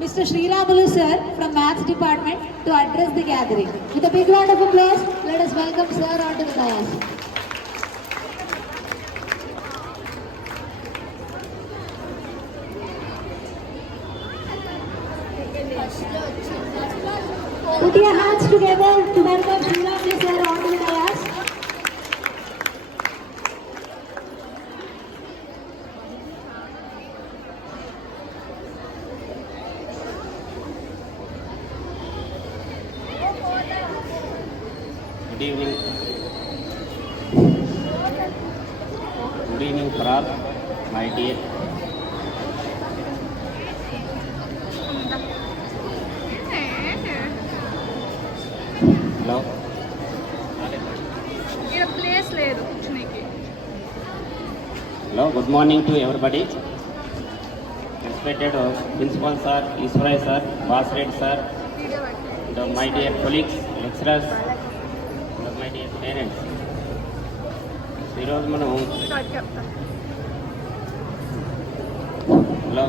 Mr. Sriramulu sir from Maths Department to address the gathering. With a big round of applause, let us welcome sir onto the dais. Put your hands together to welcome Sriramulu sir onto the dais. Good evening. Good evening for all, my dear. Hello. Hello. Good morning to everybody. Respected Principal Sir, Iswarai Sir, Basred Sir, my dear colleagues, lecturers, my dear parents. ఈరోజు మనం hello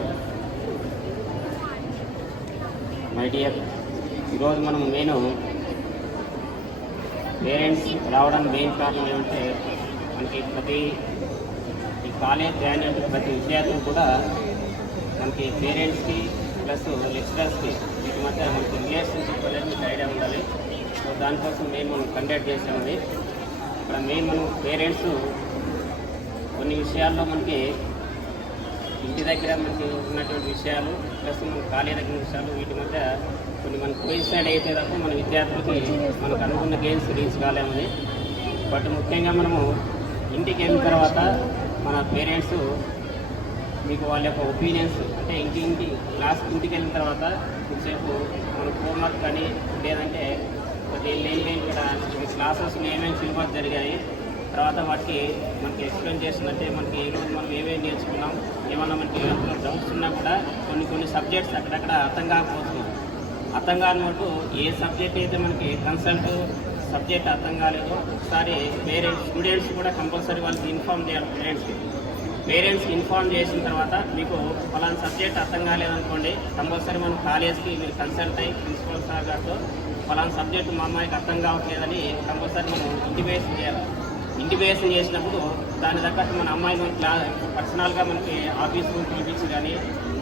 my dear ఈరోజు మనం parents రావడానికి main కారణం ఏమంటే మనకి ప్రతి ఈ కాలేజ్ జాయిన్ అంటే ప్రతి విద్యార్థులు కూడా మనకి పేరెంట్స్కి ప్లస్ లెక్చరర్స్కి వీటి మధ్య మనకి రిలేషన్షిప్ అనేది మీకు ఐడియా ఉండాలి. సో దానికోసం మనం కండక్ట్ చేసామది. ఇక్కడ మనం పేరెంట్స్ కొన్ని విషయాల్లో మనకి ఇంటి దగ్గర మనకి ఉన్నటువంటి విషయాలు ప్లస్ మన కాలేజ్ దగ్గర విషయాలు వీటి మధ్య కొన్ని మనకు కోయిన్సైడ్ అయితే తప్ప మన విద్యార్థులకి మనకు అనుకున్న గేమ్స్ రీచ్ కాలేమని. బట్ ముఖ్యంగా మనము ఇంటికి వెళ్ళిన తర్వాత మన పేరెంట్స్ మీకు వాళ్ళ యొక్క ఒపీనియన్స్ అంటే ఇంటికి వెళ్ళిన తర్వాత కొంచెంసేపు మన హోంవర్క్ కానీ లేదంటే ఏమేమి ఇక్కడ క్లాసెస్లో ఏమేమి సిలబస్ జరిగాయి తర్వాత వాటికి మనకి ఎక్స్ప్లెయిన్ చేస్తుందంటే మనకి ఈరోజు మనం ఏమేమి నేర్చుకున్నాం ఏమన్నా మనకి డౌట్స్ ఉన్నా కూడా కొన్ని సబ్జెక్ట్స్ అక్కడక్కడ అర్థం కాకపోతున్నాం. అర్థం కానినట్టు ఏ సబ్జెక్ట్ అయితే మనకి కన్సల్ట్ సబ్జెక్ట్ అర్థం కాలేదో ఒకసారి స్టూడెంట్స్ కూడా కంపల్సరీ వాళ్ళకి ఇన్ఫార్మ్ చేయాలి. పేరెంట్స్కి ఇన్ఫార్మ్ చేసిన తర్వాత మీకు ఫలానా సబ్జెక్ట్ అర్థం కాలేదనుకోండి కంపల్సరీ మనం కాలేజ్కి మీరు కన్సల్ట్ అయ్యి ప్రిన్సిపల్ సార్ గారితో ఫలానా సబ్జెక్టు మా అమ్మాయికి అర్థం కావట్లేదని కంపల్సరీ మనం ఇంటిమేషన్ చేయాలి. ఇంటిమేషన్ చేసినప్పుడు దాని తగ్గట్టు మన అమ్మాయి పర్సనల్గా మనకి ఆఫీస్ రూమ్ పిలిపించి కానీ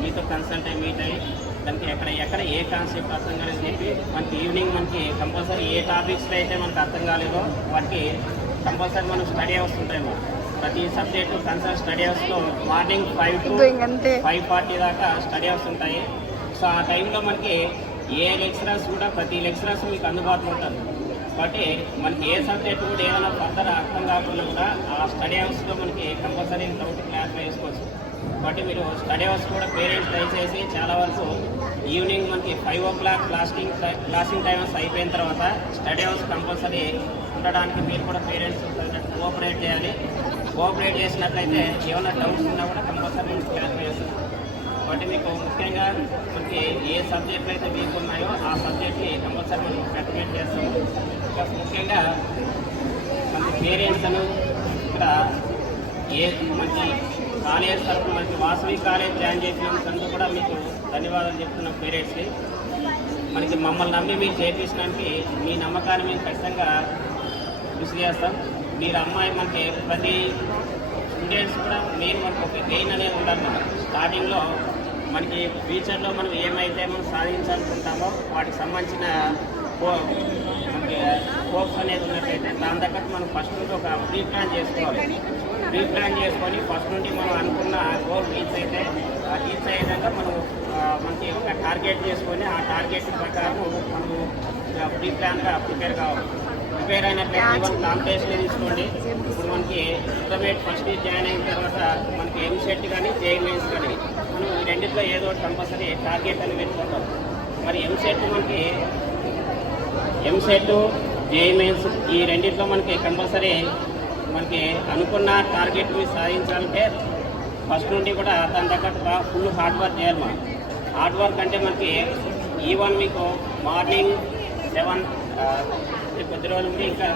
మీతో కన్సల్ట్ అయ్యి మీట్ అయ్యి దానికి ఎక్కడ ఏ కాన్సెప్ట్ అర్థం కాలేదని చెప్పి మనకి ఈవినింగ్ మనకి కంపల్సరీ ఏ టాపిక్స్లో అయితే మనకు అర్థం కాలేదో వాటికి కంపల్సరీ మనం స్టడీ అవర్స్ ఉంటాయి. ప్రతి సబ్జెక్టు కన్సల్ట్ స్టడీ అవర్స్లో మార్నింగ్ 5 to 5:40 దాకా స్టడీ అవర్స్ ఉంటాయి. సో ఆ టైంలో మనకి ఏ లెక్చరర్స్ కూడా ప్రతి లెక్చరర్స్ మీకు అందుబాటులో ఉంటారు. కాబట్టి మనకి ఏ సబ్జెక్ట్ కూడా ఏదైనా ఫర్దర్ అర్థం కాకుండా కూడా ఆ స్టడీ అవర్స్లో మనకి కంపల్సరీ డౌట్ క్లాస్లో వేసుకోవచ్చు. కాబట్టి మీరు స్టడీ అవర్స్ కూడా పేరెంట్స్ దయచేసి చాలా వరకు ఈవినింగ్ మనకి 5 o'clock క్లాసింగ్ టైమ్స్ అయిపోయిన తర్వాత స్టడీ అవర్స్ కంపల్సరీ ఉండడానికి మీరు కూడా పేరెంట్స్ కోఆపరేట్ చేయాలి. కోఆపరేట్ చేసినట్లయితే ఏమైనా డౌట్స్ ఉన్నా కూడా కంపల్సరీ క్లాస్ చేస్తారు. కాబట్టి మీకు ముఖ్యంగా మనకి ఏ సబ్జెక్టులు అయితే వీక్ ఉన్నాయో ఆ సబ్జెక్ట్ని కంపల్సరీ మనం రికమెండ్ చేస్తాము. ప్లస్ ముఖ్యంగా మనకి పేరెంట్స్ అను ఇక్కడ మనకి కాలేజ్ తరఫున మనకి వాసవి కాలేజ్ జాయిన్ చేసినందుకు కూడా మీకు ధన్యవాదాలు చెప్తున్నాం పేరెంట్స్కి. మనకి మమ్మల్ని నమ్మి మీరు చేయించడానికి మీ నమ్మకాన్ని మేము ఖచ్చితంగా కృషి చేస్తాం. మీరు అమ్మాయి మనకి ప్రతి స్టూడెంట్స్ కూడా మనకు ఒక గెయిన్ అనేది ఉండాలి. స్టార్టింగ్లో మనకి ఫ్యూచర్లో మనం ఏమైతే మనం సాధించాలనుకుంటామో వాటికి సంబంధించిన మనకి హోప్స్ అనేది ఉన్నట్లయితే దాని తగ్గట్టు మనం ఫస్ట్ నుండి ఒక ప్రీ ప్లాన్ చేసుకోవాలి. ప్రీ ప్లాన్ చేసుకొని ఫస్ట్ నుండి మనం అనుకున్న గోల్ రీచ్ అయితే ఆ రీచ్ అయ్యేదాకా మనం మనకి ఒక టార్గెట్ చేసుకొని ఆ టార్గెట్ ప్రకారం మనము ప్రీ ప్లాన్గా ప్రిపేర్ కావాలి. ప్రిపేర్ అయినట్లయితే ఇవన్నీ కాంపిటీషన్ తీసుకోండి. ఇప్పుడు మనకి ఇంటర్మీడియట్ ఫస్ట్ ఇయర్ జాయిన్ అయిన తర్వాత మనకి ఎంసెట్ కానీ జేఈఈ మెయిన్స్ కానీ మనం ఈ రెండింటిలో ఏదో ఒకటి కంపల్సరీ టార్గెట్ అని పెట్టుకుంటాం. మరి ఎంసెట్ జేఈఈ మెయిన్స్ ఈ రెండింటిలో మనకి కంపల్సరీ మనకి అనుకున్న టార్గెట్ సాధించాలంటే ఫస్ట్ నుండి కూడా దాని తగ్గట్టుగా ఫుల్ హార్డ్ వర్క్ చేయాలి. మనం హార్డ్ వర్క్ అంటే మనకి ఈవెన్ మీకు మార్నింగ్ 7 కొద్ది రోజుల నుండి ఇంకా